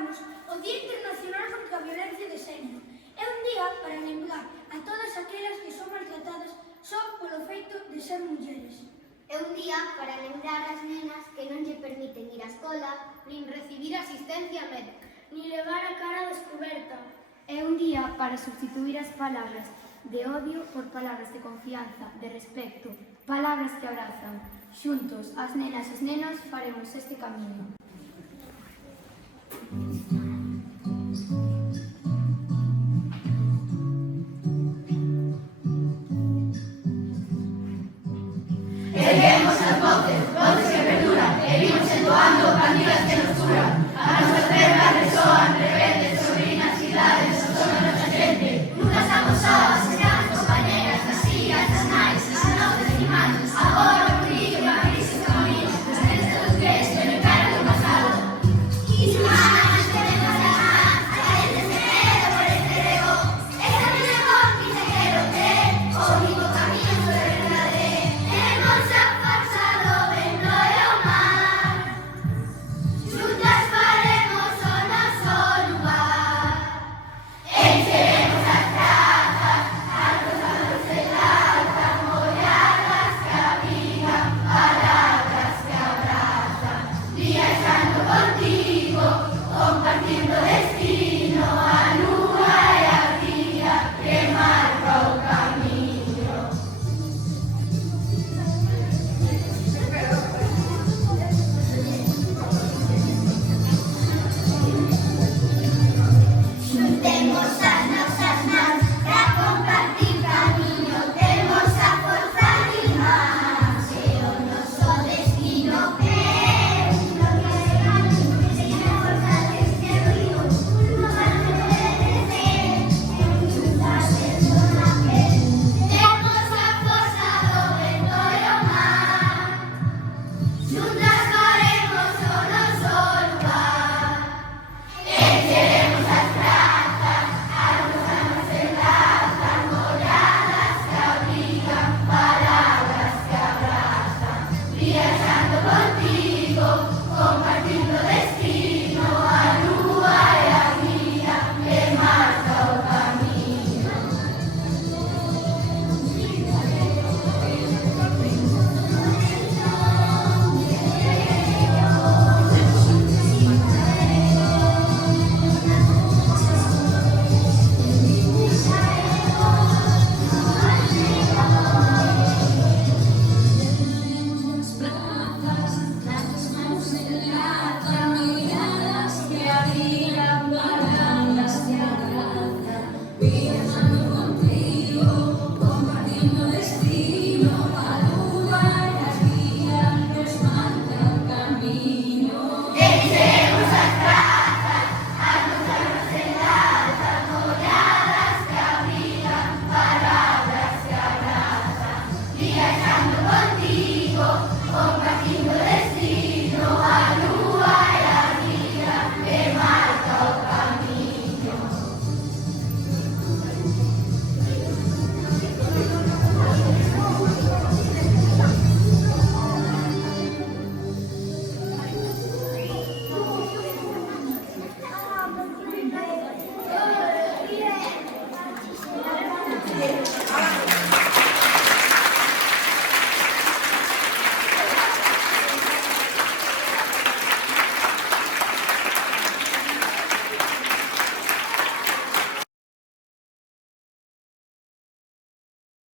celebramos o Día Internacional contra a Violencia de Xénero. É un día para lembrar a todas aquelas que son maltratadas só polo feito de ser mulleres. É un día para lembrar as nenas que non lle permiten ir á escola, nin recibir asistencia médica, Ni levar a cara descoberta. É un día para substituir as palabras de odio por palabras de confianza, de respecto, palabras que abrazan. Xuntos, as nenas e os nenos, faremos este camiño. Erguemos as voces, voces que perduran, e vimos entoando cantigas que nos curan. A nosas terras resoan rebeldes, sobrinas, cidades, o son da nosa xente. Nunca estamos soas, serán compañeras, as fillas, as nais, as noces irmás. Agora o brillo, a crise do camino, os nenes dos pies, que me cara do pasado. Irmás, tenemos irmás, a gente se queda por este rego. Esta vida cómplice quero ter, o único camino sobre verdade. Temos a forza do vento e o mar. Juntas faremos o noso lugar. Encheremos as trazas, as rosas de lata, molladas que abrigan, palabras que abrazan. Viajando contigo, compartindo destino, a lúa e a vida que marca o camiño. Juntemos as nosas mans para compartir camiño. Temos a forza de irmás e o noso destino é lo que será a forza deste río. No vale poder crecer, juntas dentro da pel. Temos a forza do vento e o mar. Juntas faremos o noso lugar. Encheremos as pratas, as rosas de lata, molladas que abrigan, palabras que abrazan. Viajando contigo, compartindo destino, a lúa e a vida que marca o camiño. Encheremos as pratas, as rosas de lata, molladas que abrigan, palabras que abrazan. Viajando contigo,